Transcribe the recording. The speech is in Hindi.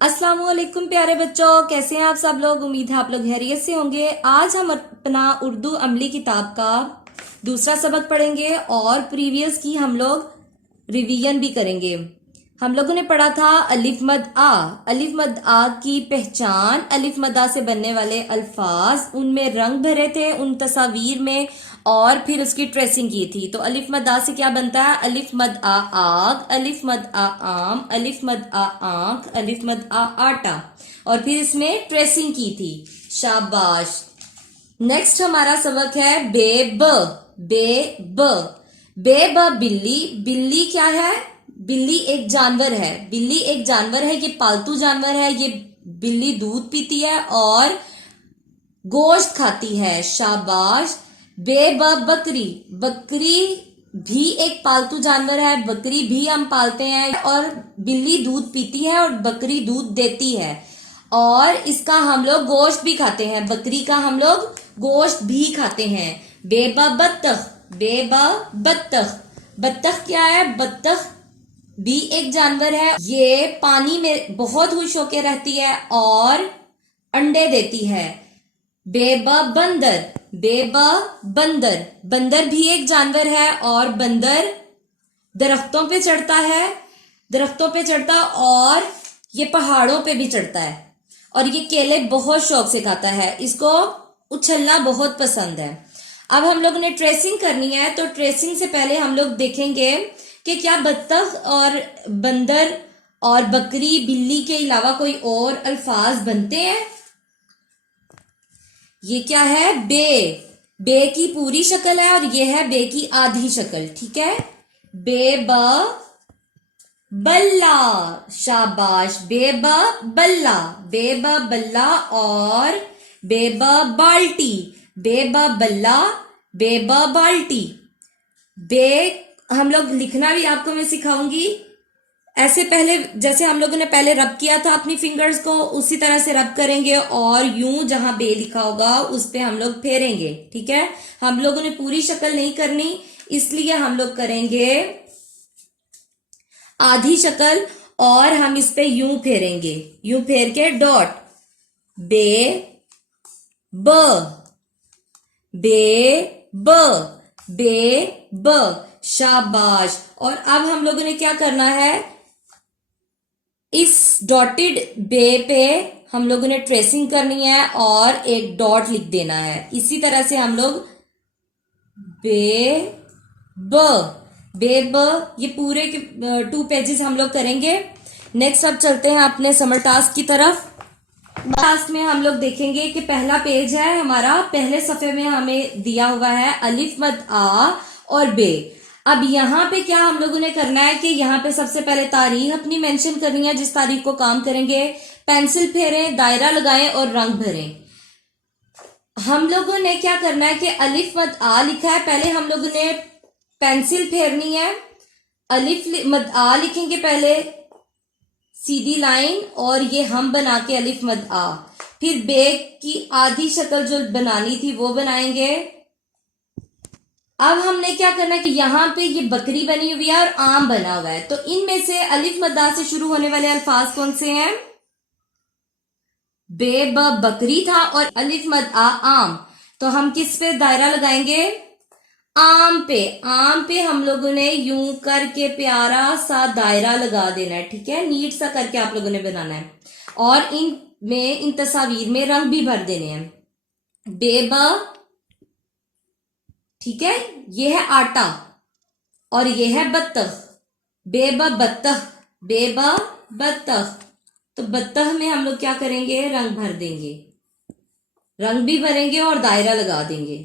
अस्सलाम वालेकुम प्यारे बच्चों, कैसे हैं आप सब लोग। उम्मीद है आप लोग खैरियत से होंगे। आज हम अपना उर्दू अमली किताब का दूसरा सबक पढ़ेंगे और प्रीवियस की हम लोग रिवीजन भी करेंगे। हम लोगों ने पढ़ा था अलिफ मद आ। अलिफ मद आ की पहचान, अलिफ मद आ से बनने वाले अल्फाज, उनमें रंग भरे थे उन तस्वीर में, और फिर उसकी ट्रेसिंग की थी। तो अलिफ मद आ से क्या बनता है? अलिफ मद आ आग, अलिफ मद आ आम, अलिफ मद आ आंख, अलिफ मद आ आटा, और फिर इसमें ट्रेसिंग की थी। शाबाश। नेक्स्ट हमारा सबक है बेब। बेब, बेब बिल्ली। बिल्ली क्या है? बिल्ली एक जानवर है। बिल्ली एक जानवर है, ये पालतू जानवर है। ये बिल्ली दूध पीती है और गोश्त खाती है। शाबाश। बेब बकरी। बकरी भी एक पालतू जानवर है, बकरी भी हम पालते हैं, और बिल्ली दूध पीती है और बकरी दूध देती है, और इसका हम लोग गोश्त भी खाते हैं। बकरी का हम लोग गोश्त भी खाते हैं। बेबा बत्तख। बेबा बत्तख। बत्तख क्या है? बत्तख भी एक जानवर है। ये पानी में बहुत खुश होकर रहती है और अंडे देती है। बेबा बंदर। बेबा बंदर। बंदर भी एक जानवर है और बंदर दरख्तों पे चढ़ता है। दरख्तों पे चढ़ता, और ये पहाड़ों पे भी चढ़ता है, और ये केले बहुत शौक से खाता है। इसको उछलना बहुत पसंद है। अब हम लोग ने ट्रेसिंग करनी है, तो ट्रेसिंग से पहले हम लोग देखेंगे कि क्या बत्तख और बंदर और बकरी बिल्ली के अलावा कोई और अल्फाज बनते हैं। ये क्या है? बे। बे की पूरी शक्ल है और ये है बे की आधी शक्ल। ठीक है। बे ब बल्ला। शाबाश। बे ब बल्ला। बे ब बल्ला और बे ब बाल्टी। बे ब बल्ला, बे ब बाल्टी। बे हम लोग लिखना भी आपको मैं सिखाऊंगी। ऐसे पहले जैसे हम लोगों ने पहले रब किया था अपनी फिंगर्स को, उसी तरह से रब करेंगे और यूं जहां बे लिखा होगा उस पे हम लोग फेरेंगे। ठीक है। हम लोगों ने पूरी शक्ल नहीं करनी, इसलिए हम लोग करेंगे आधी शक्ल, और हम इस पे यूं फेरेंगे। यूं फेर के डॉट। बे ब। बे ब। बे ब। शाबाश। और अब हम लोगों ने क्या करना है? इस डॉटेड बे पे हम लोगों ने ट्रेसिंग करनी है और एक डॉट लिख देना है। इसी तरह से हम लोग बे ब। बे ब, ये पूरे के 2 पेजेस हम लोग करेंगे। नेक्स्ट अब चलते हैं अपने समर टास्क की तरफ। टास्क में हम लोग देखेंगे कि पहला पेज है हमारा। पहले सफे में हमें दिया हुआ है अलिफ मद आ और बे। अब यहाँ पे क्या हम लोगों ने करना है कि यहाँ पे सबसे पहले तारीख अपनी मेंशन करनी है, जिस तारीख को काम करेंगे। पेंसिल फेरें, दायरा लगाएं और रंग भरें। हम लोगों ने क्या करना है कि अलिफ मद आ लिखा है, पहले हम लोगों ने पेंसिल फेरनी है। अलिफ मद आ लिखेंगे पहले सीधी लाइन, और ये हम बना के अलिफ मद आ। फिर बे की आधी शक्ल जो बनानी थी वो बनाएंगे। अब हमने क्या करना है कि यहाँ पे ये बकरी बनी हुई है और आम बना हुआ है, तो इनमें से अलिफ मद आ से शुरू होने वाले अल्फाज कौन से हैं? बे ब बकरी था और अलिफ मद आ आम, तो हम किस पे दायरा लगाएंगे? आम पे। आम पे हम लोगों ने यूं करके प्यारा सा दायरा लगा देना है। ठीक है। नीट सा करके आप लोगों ने बनाना है, और इन तस्वीर में रंग भी भर देने हैं। बेबा। ठीक है। ये है आटा और ये है बत्तख। बेबा बत्तख। बेबा बत्तख। तो बत्तख में हम लोग क्या करेंगे? रंग भर देंगे। रंग भी भरेंगे और दायरा लगा देंगे।